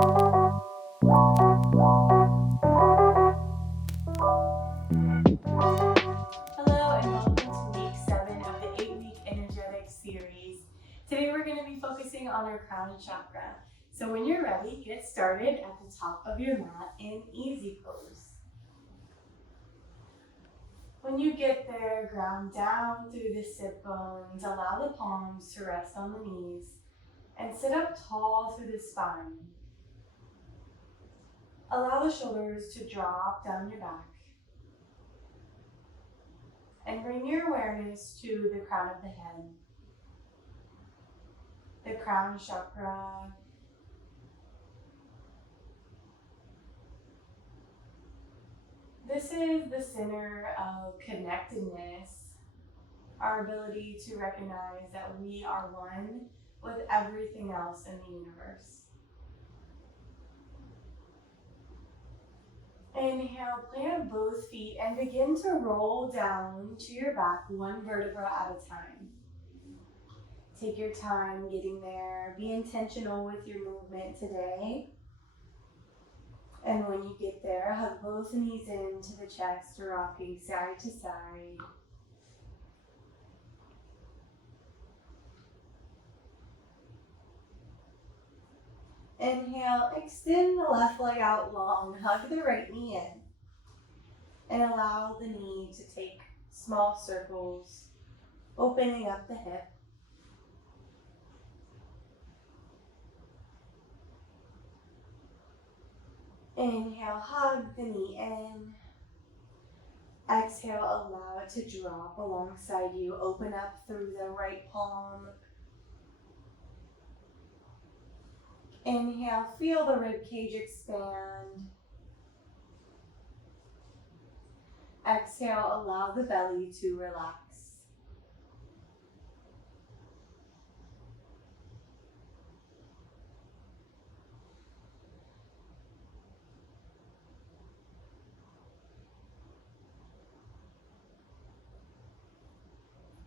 Hello and welcome to week 7 of the 8-week energetic series. Today we're going to be focusing on our crown chakra. So when you're ready, get started at the top of your mat in easy pose. When you get there, ground down through the sit bones, allow the palms to rest on the knees, and sit up tall through the spine. Allow the shoulders to drop down your back. And bring your awareness to the crown of the head, the crown chakra. This is the center of connectedness, our ability to recognize that we are one with everything else in the universe. Inhale, plant both feet and begin to roll down to your back one vertebra at a time. Take your time getting there. Be intentional with your movement today. And when you get there, hug both knees into the chest, rocking side to side. Inhale, extend the left leg out long, hug the right knee in, and allow the knee to take small circles, opening up the hip. Inhale, hug the knee in. Exhale, allow it to drop alongside you. Open up through the right palm. Inhale, feel the rib cage expand. Exhale, allow the belly to relax.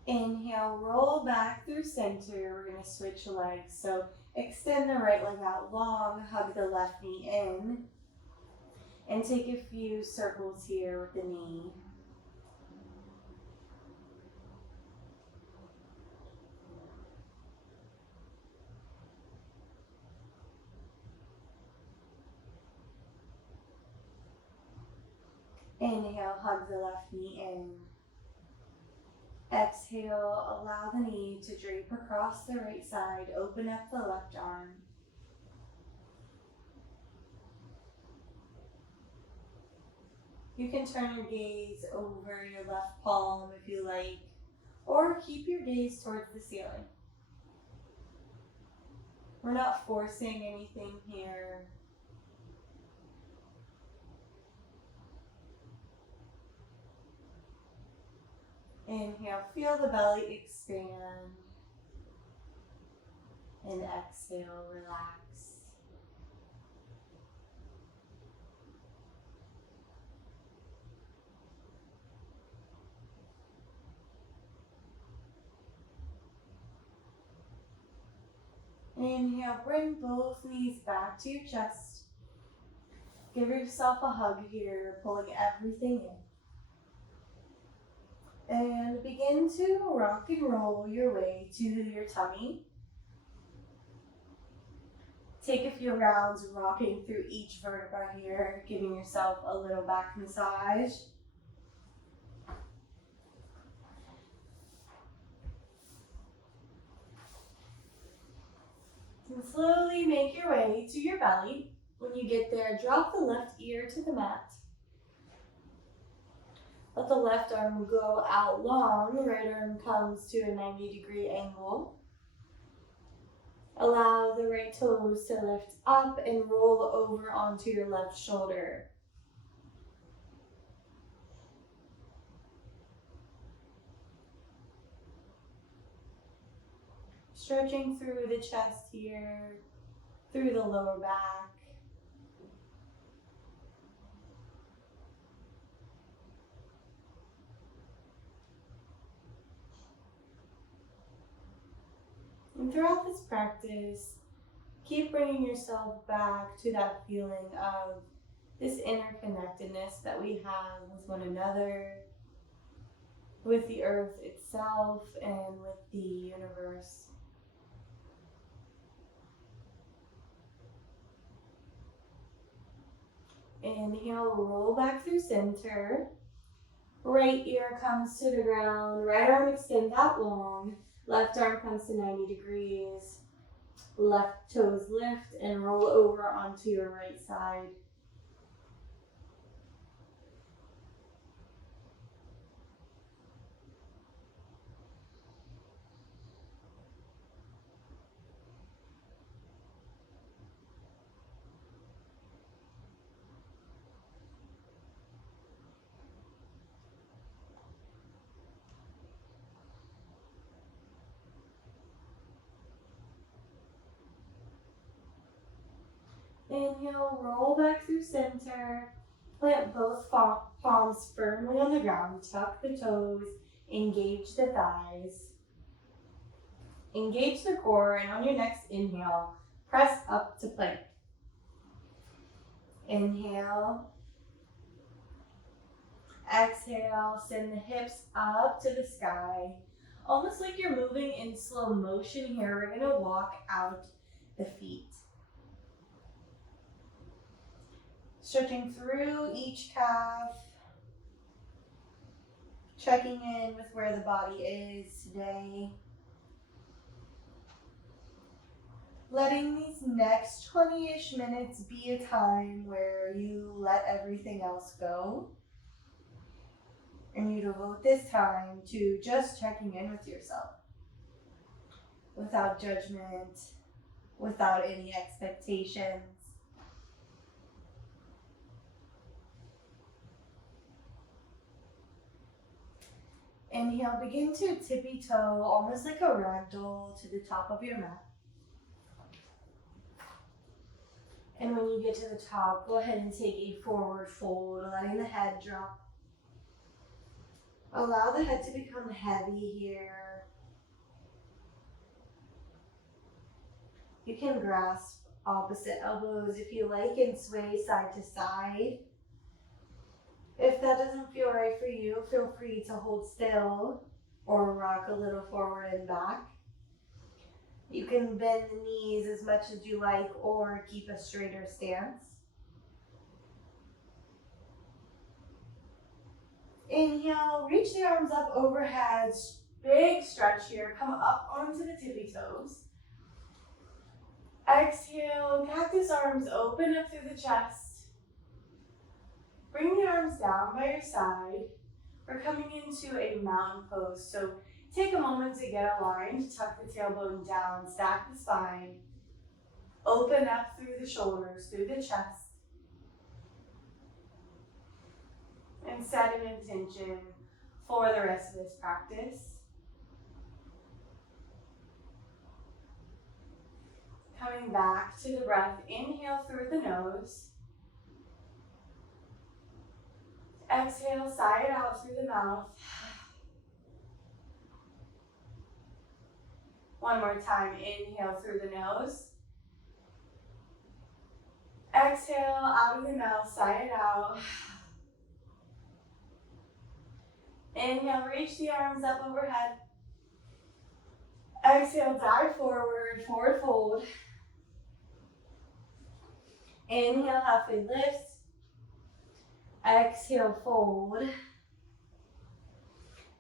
Inhale, roll back through center. We're going to switch legs. So extend the right leg out long, hug the left knee in, and take a few circles here with the knee. Inhale, hug the left knee in. Exhale, allow the knee to drape across the right side. Open up the left arm. You can turn your gaze over your left palm if you like, or keep your gaze towards the ceiling. We're not forcing anything here. Inhale, feel the belly expand. And exhale, relax. Inhale, bring both knees back to your chest. Give yourself a hug here, pulling everything in. And begin to rock and roll your way to your tummy. Take a few rounds rocking through each vertebra here, giving yourself a little back massage. And slowly make your way to your belly. When you get there, drop the left ear to the mat. Let the left arm go out long, right arm comes to a 90-degree angle. Allow the right toes to lift up and roll over onto your left shoulder. Stretching through the chest here, through the lower back. And throughout this practice, Keep bringing yourself back to that feeling of this interconnectedness that we have with one another, with the earth itself, and with the universe. Inhale, roll back through center. Right ear comes to the ground, right arm extends out long, left arm comes to 90 degrees, left toes lift and roll over onto your right side. Inhale, roll back through center. Plant both palms firmly on the ground. Tuck the toes. Engage the thighs. Engage the core, and on your next inhale, press up to plank. Inhale. Exhale, send the hips up to the sky. Almost like you're moving in slow motion here. We're gonna walk out the feet. Stretching through each calf. Checking in with where the body is today. Letting these next 20-ish minutes be a time where you let everything else go. And you devote this time to just checking in with yourself. Without judgment, without any expectations. Inhale, begin to tippy toe, almost like a ragdoll, to the top of your mat. And when you get to the top, go ahead and take a forward fold, letting the head drop. Allow the head to become heavy here. You can grasp opposite elbows if you like and sway side to side. If that doesn't feel right for you, feel free to hold still or rock a little forward and back. You can bend the knees as much as you like or keep a straighter stance. Inhale, reach the arms up overhead. Big stretch here. Come up onto the tippy toes. Exhale, cactus arms open up through the chest. Bring the arms down by your side. We're coming into a mountain pose, so take a moment to get aligned. Tuck the tailbone down, stack the spine. Open up through the shoulders, through the chest. And set an intention for the rest of this practice. Coming back to the breath, inhale through the nose. Exhale, sigh it out through the mouth. One more time, inhale through the nose. Exhale, out of the mouth, sigh it out. Inhale, reach the arms up overhead. Exhale, dive forward, forward fold. Inhale, halfway lift. Exhale, fold.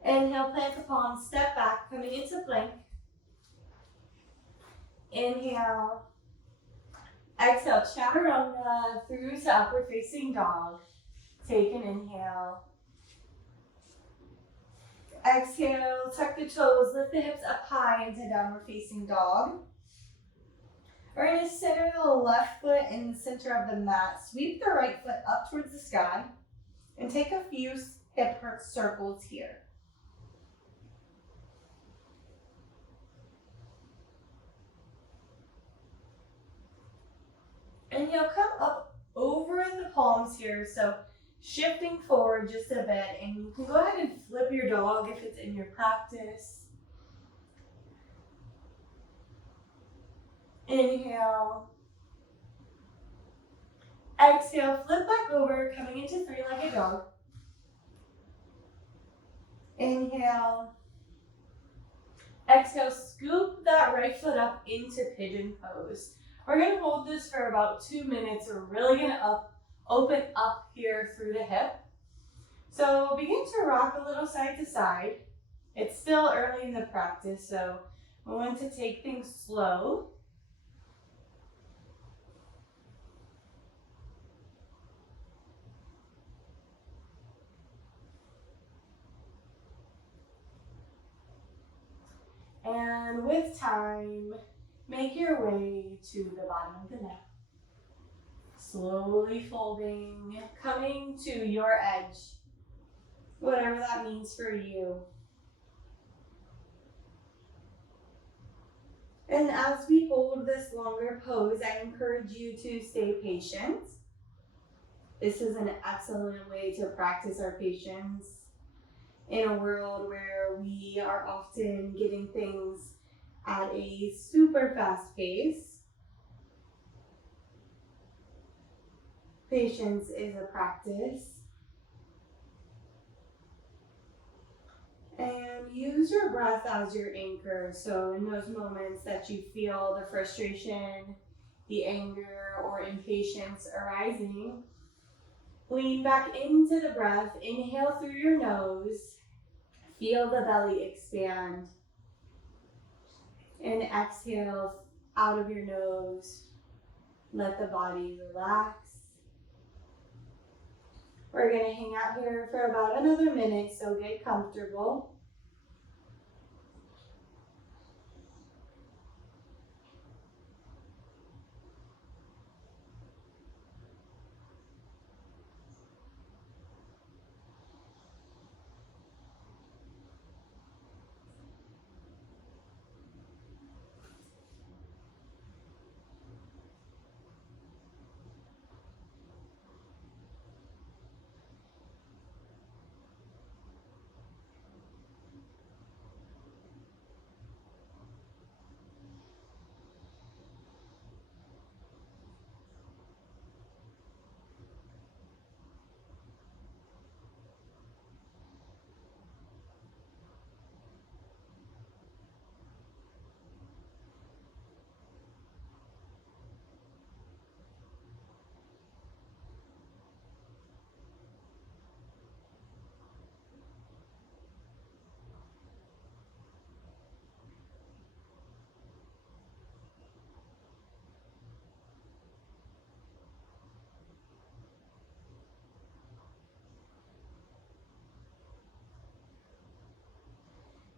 Inhale, plant the palms, step back, coming into plank. Inhale. Exhale, chaturanga through to upward facing dog. Take an inhale. Exhale, tuck the toes, lift the hips up high into downward facing dog. We're going to center the left foot in the center of the mat. Sweep the right foot up towards the sky and take a few hip circles here. And you'll come up over the palms here, so shifting forward just a bit, and you can go ahead and flip your dog if it's in your practice. Inhale. Exhale, flip back over, coming into three-legged dog. Inhale. Exhale, scoop that right foot up into pigeon pose. We're gonna hold this for about 2 minutes. We're really gonna open up here through the hip. So begin to rock a little side to side. It's still early in the practice, so we want to take things slow. And with time, make your way to the bottom of the mat. Slowly folding, coming to your edge, whatever that means for you. And as we hold this longer pose, I encourage you to stay patient. This is an excellent way to practice our patience in a world where we are often getting things at a super fast pace. Patience is a practice. And use your breath as your anchor. So in those moments that you feel the frustration, the anger, or impatience arising, lean back into the breath. Inhale through your nose. Feel the belly expand. And exhale out of your nose. Let the body relax. We're going to hang out here for about another minute, so get comfortable.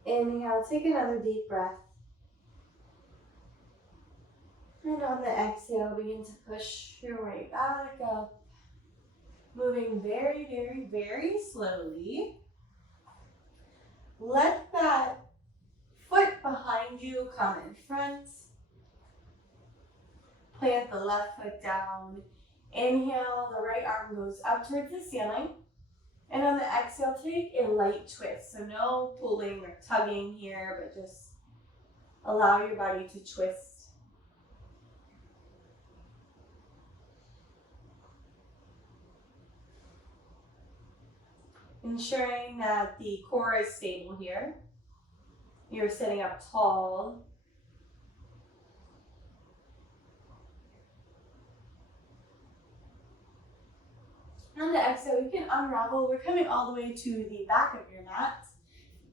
Inhale, take another deep breath. And on the exhale, begin to push your way back up. Moving very, very, very slowly. Let that foot behind you come in front. Plant the left foot down. Inhale, the right arm goes up towards the ceiling. And on the exhale, take a light twist. So no pulling or tugging here, but just allow your body to twist. Ensuring that the core is stable here. You're sitting up tall. On the exhale, you can unravel. We're coming all the way to the back of your mat.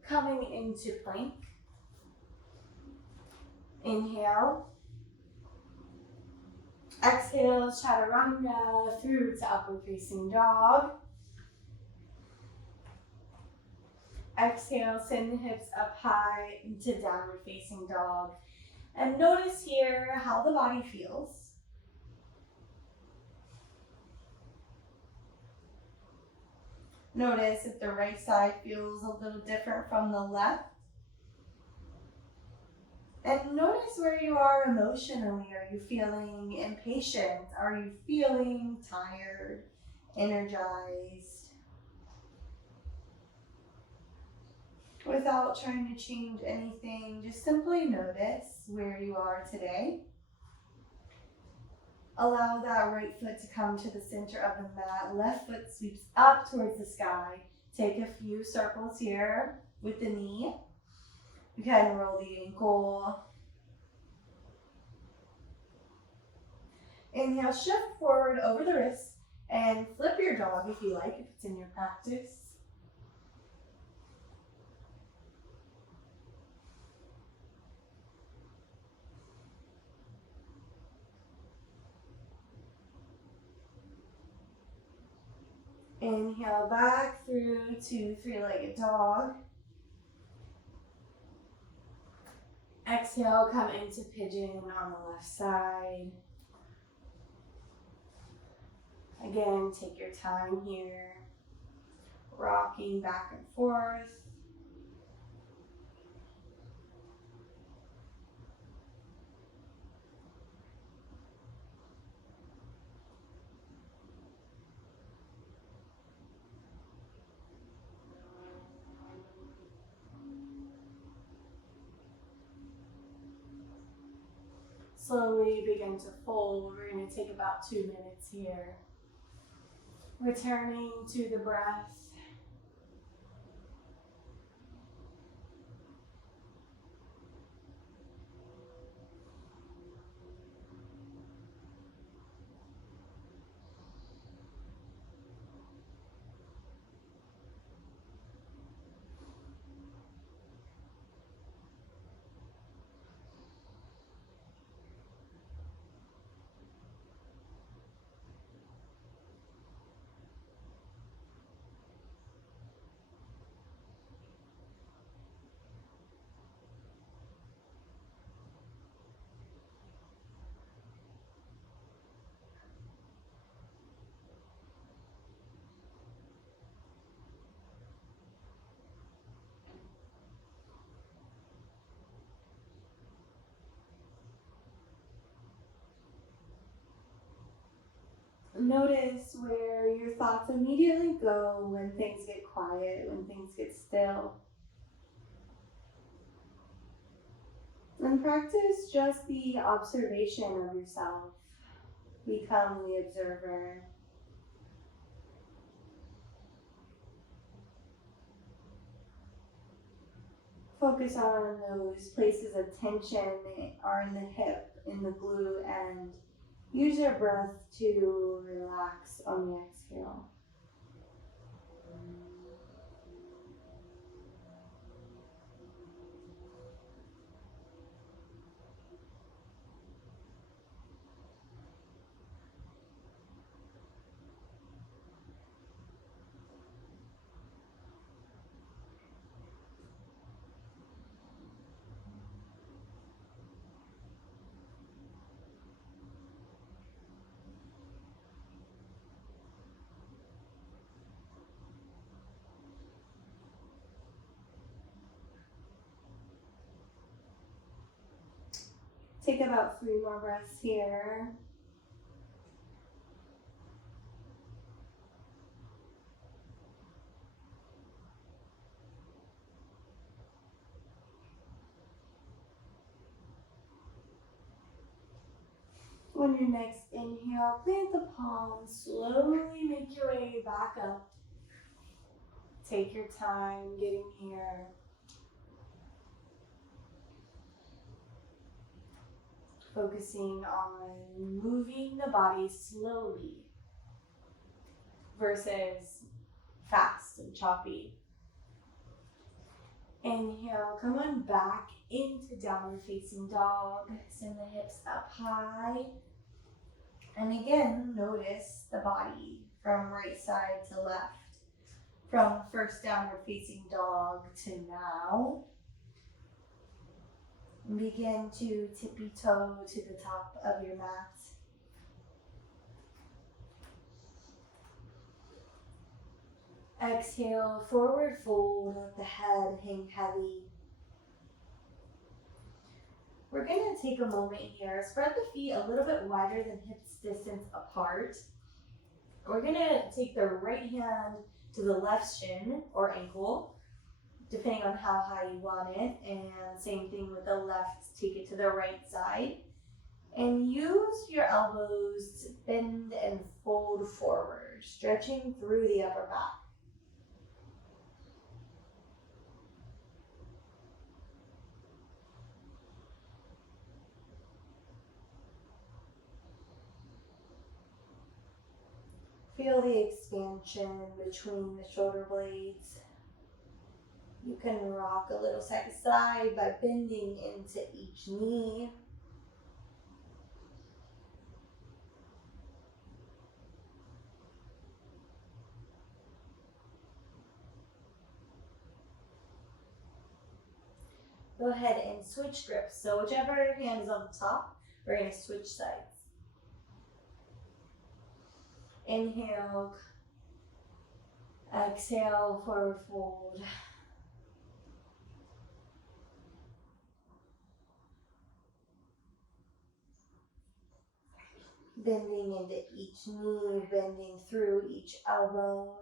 Coming into plank. Inhale. Exhale, chaturanga through to upward facing dog. Exhale, send the hips up high into downward facing dog. And notice here how the body feels. Notice if the right side feels a little different from the left. And notice where you are emotionally. Are you feeling impatient? Are you feeling tired, energized? Without trying to change anything, just simply notice where you are today. Allow that right foot to come to the center of the mat. Left foot sweeps up towards the sky. Take a few circles here with the knee. You can roll the ankle. Inhale, shift forward over the wrist and flip your dog if you like, if it's in your practice. Inhale back through to three-legged dog. Exhale, come into pigeon on the left side. Again, take your time here, rocking back and forth. Slowly begin to fold. We're going to take about 2 minutes here. Returning to the breath. Notice where your thoughts immediately go when things get quiet, when things get still. And practice just the observation of yourself. Become the observer. Focus on those places of tension are in the hip, in the glute, and use your breath to relax on the exhale. Take about 3 more breaths here. On your next inhale, plant the palms, slowly make your way back up. Take your time getting here. Focusing on moving the body slowly versus fast and choppy. Inhale, come on back into downward facing dog. Send the hips up high. And again, notice the body from right side to left. From first downward facing dog to now. Begin to tippy toe to the top of your mat. Exhale, forward fold, let the head hang heavy. We're going to take a moment here, spread the feet a little bit wider than hips distance apart. We're going to take the right hand to the left shin or ankle, depending on how high you want it, and same thing with the left, take it to the right side. And use your elbows to bend and fold forward, stretching through the upper back. Feel the expansion between the shoulder blades. You can rock a little side to side by bending into each knee. Go ahead and switch grips. So whichever hand is on the top, we're going to switch sides. Inhale, exhale, forward fold. Bending into each knee, bending through each elbow.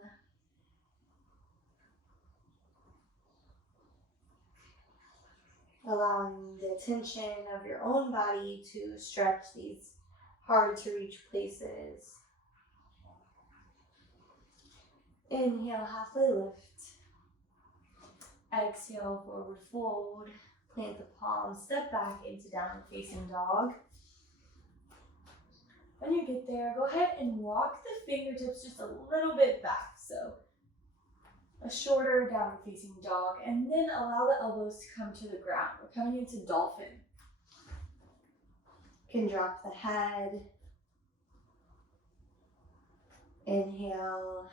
Allowing the tension of your own body to stretch these hard to reach places. Inhale, halfway lift. Exhale, forward fold. Plant the palms, step back into downward facing dog. When you get there, go ahead and walk the fingertips just a little bit back. So a shorter downward facing dog, and then allow the elbows to come to the ground. We're coming into dolphin. You can drop the head. Inhale.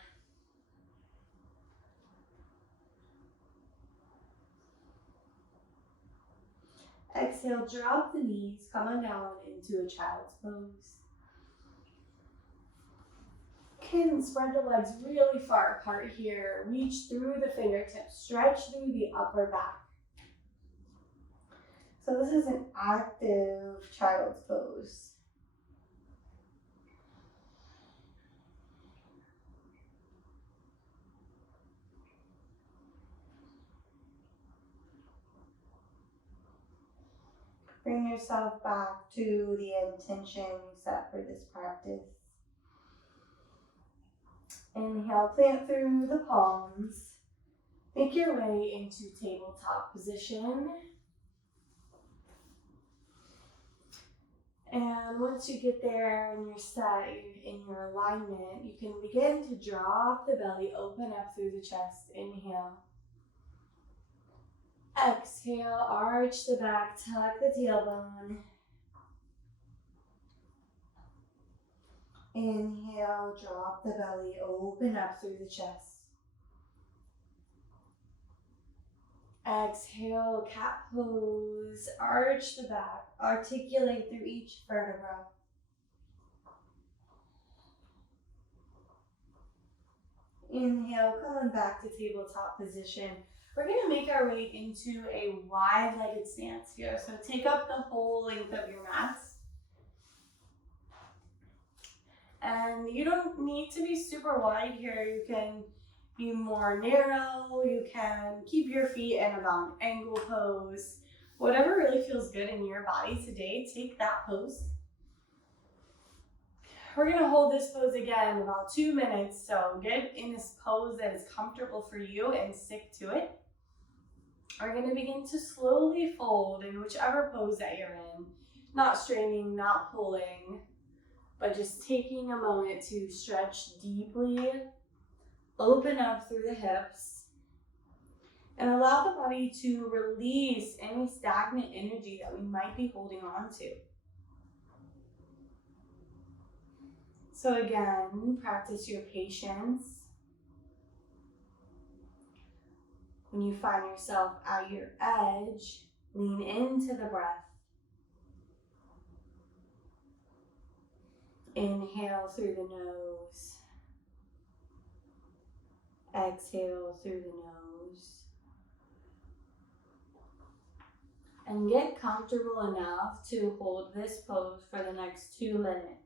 Exhale, drop the knees, come on down into a child's pose. Can spread the legs really far apart here. Reach through the fingertips, stretch through the upper back. So this is an active child's pose. Bring yourself back to the intention you set for this practice. Inhale, plant through the palms. Make your way into tabletop position. And once you get there and you're set, you're in your alignment, you can begin to drop the belly, open up through the chest. Inhale. Exhale, arch the back, tuck the tailbone. Inhale, drop the belly, open up through the chest. Exhale, cat pose, arch the back, articulate through each vertebra. Inhale, coming back to tabletop position. We're going to make our way into a wide-legged stance here. So take up the whole length of your mat. And you don't need to be super wide here. You can be more narrow. You can keep your feet in a bound angle pose. Whatever really feels good in your body today, take that pose. We're gonna hold this pose again about 2 minutes. So get in this pose that is comfortable for you and stick to it. We're gonna begin to slowly fold in whichever pose that you're in. Not straining, not pulling, but just taking a moment to stretch deeply, open up through the hips, and allow the body to release any stagnant energy that we might be holding on to. So again, practice your patience. When you find yourself at your edge, lean into the breath. Inhale through the nose. Exhale through the nose. And get comfortable enough to hold this pose for the next 2 minutes.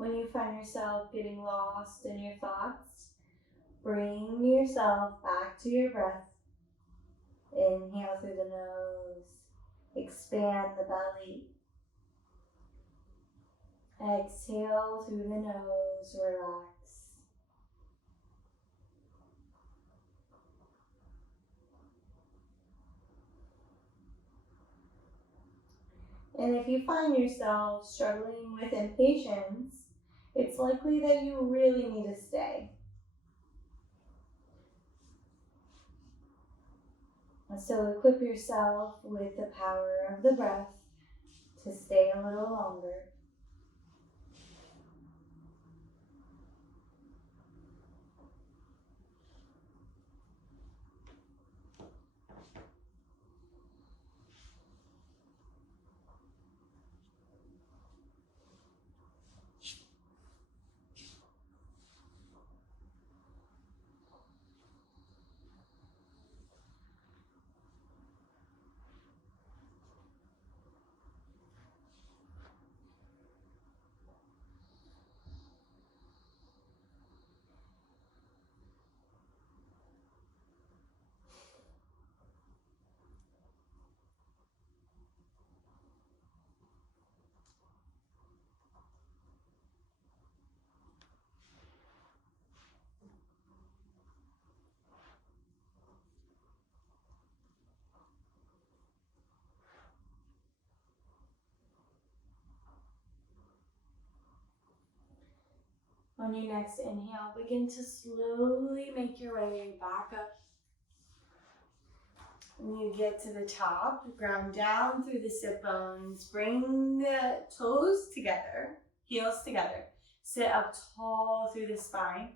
When you find yourself getting lost in your thoughts, bring yourself back to your breath. Inhale through the nose. Expand the belly. Exhale through the nose. Relax. And if you find yourself struggling with impatience, it's likely that you really need to stay. So equip yourself with the power of the breath to stay a little longer. On your next inhale, begin to slowly make your way back up. When you get to the top, ground down through the sit bones. Bring the toes together, heels together. Sit up tall through the spine.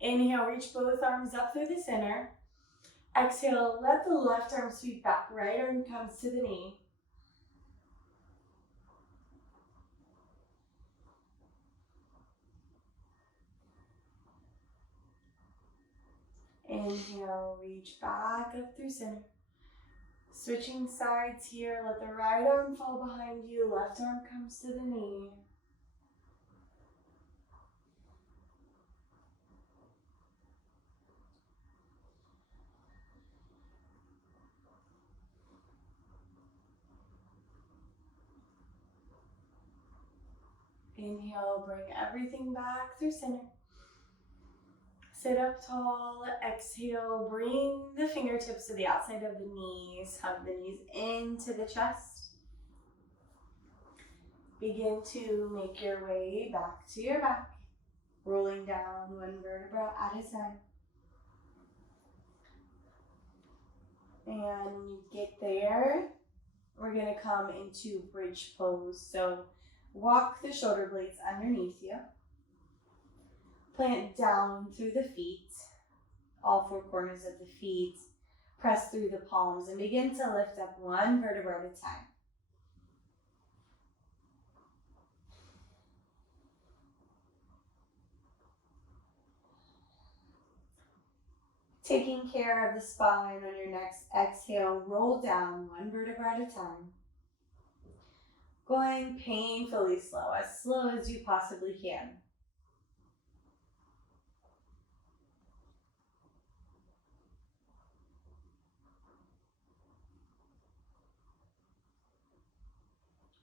Inhale, reach both arms up through the center. Exhale, let the left arm sweep back. Right arm comes to the knee. Inhale, reach back up through center. Switching sides here, let the right arm fall behind you, left arm comes to the knee. Inhale, bring everything back through center. Sit up tall, exhale, bring the fingertips to the outside of the knees, hug the knees into the chest. Begin to make your way back to your back, rolling down one vertebra at a time. And when you get there, we're gonna come into bridge pose. So walk the shoulder blades underneath you. Plant down through the feet, all four corners of the feet. Press through the palms and begin to lift up one vertebra at a time. Taking care of the spine on your next exhale, roll down one vertebra at a time. Going painfully slow as you possibly can.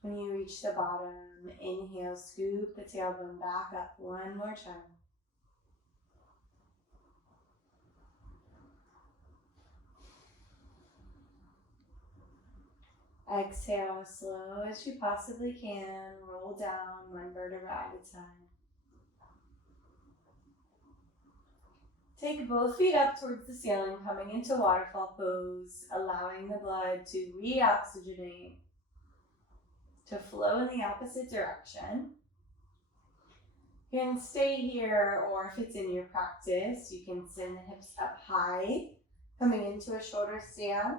When you reach the bottom, inhale, scoop the tailbone back up one more time. Exhale as slow as you possibly can. Roll down one vertebra at a time. Take both feet up towards the ceiling, coming into waterfall pose, allowing the blood to reoxygenate, to flow in the opposite direction. You can stay here, or if it's in your practice, you can send the hips up high, coming into a shoulder stand.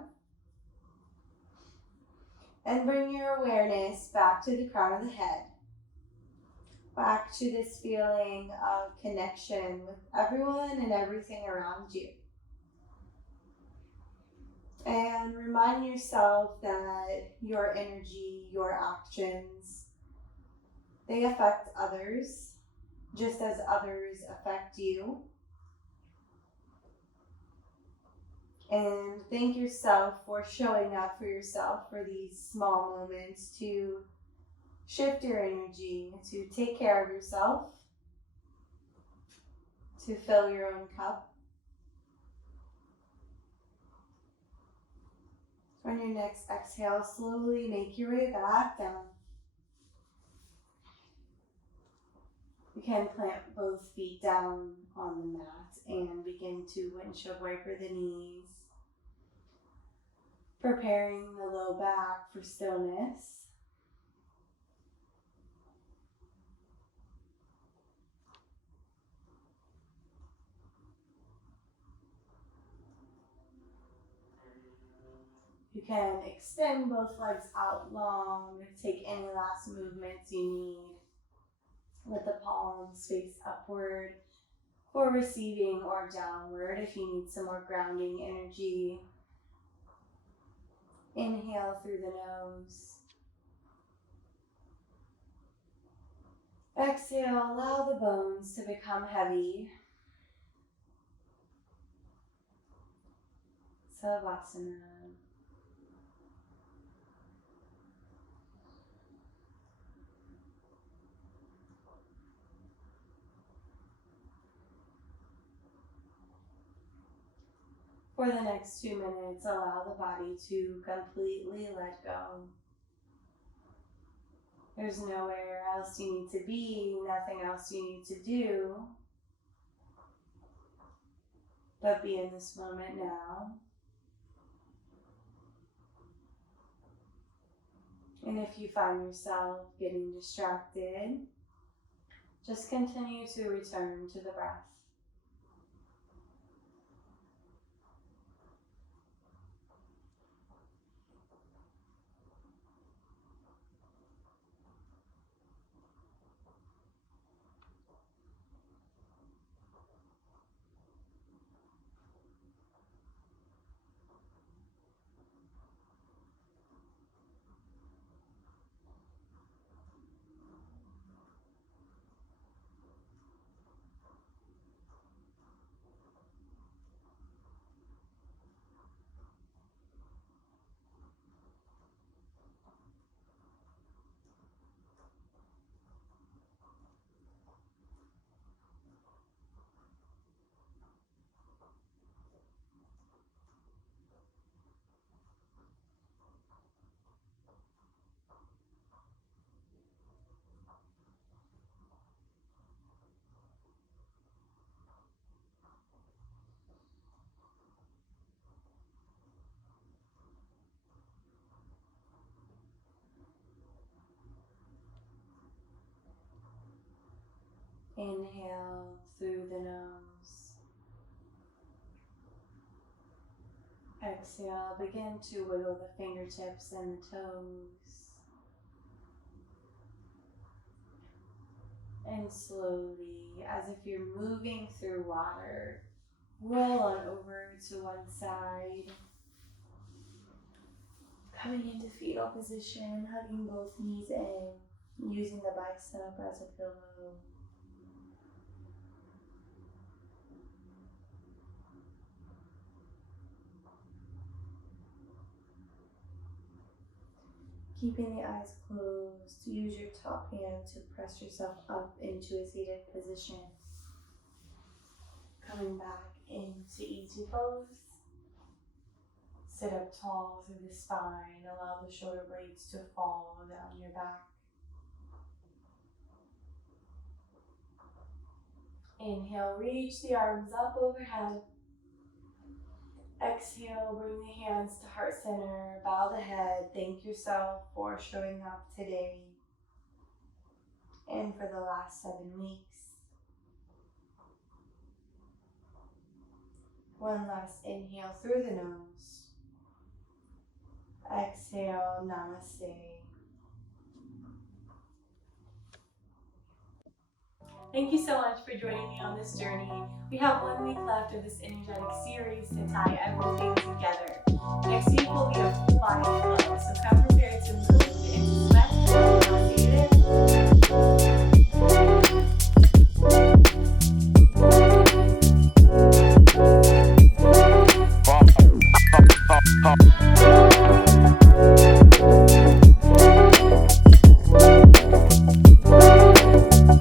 And bring your awareness back to the crown of the head. Back to this feeling of connection with everyone and everything around you. And remind yourself that your energy, your actions They affect others just as others affect you. And thank yourself for showing up for yourself for these small moments to shift your energy, to take care of yourself, to fill your own cup. On your next exhale, slowly make your way back down. You can plant both feet down on the mat and begin to windshield wiper the knees, preparing the low back for stillness. You can extend both legs out long, take any last movements you need. Let the palms face upward for receiving or downward if you need some more grounding energy. Inhale through the nose. Exhale, allow the bones to become heavy. Savasana. For the next 2 minutes, allow the body to completely let go. There's nowhere else you need to be, nothing else you need to do, but be in this moment now. And if you find yourself getting distracted, just continue to return to the breath. Inhale through the nose. Exhale, begin to wiggle the fingertips and the toes. And slowly, as if you're moving through water, roll on over to one side. Coming into fetal position, hugging both knees in, using the bicep as a pillow. Keeping the eyes closed, use your top hand to press yourself up into a seated position. Coming back into easy pose. Sit up tall through the spine. Allow the shoulder blades to fall down your back. Inhale, reach the arms up overhead. Exhale, bring the hands to heart center, bow the head. Thank yourself for showing up today and for the last 7 weeks. One last inhale through the nose. Exhale, namaste. Thank you so much for joining me on this journey. We have 1 week left of this energetic series to tie everything together.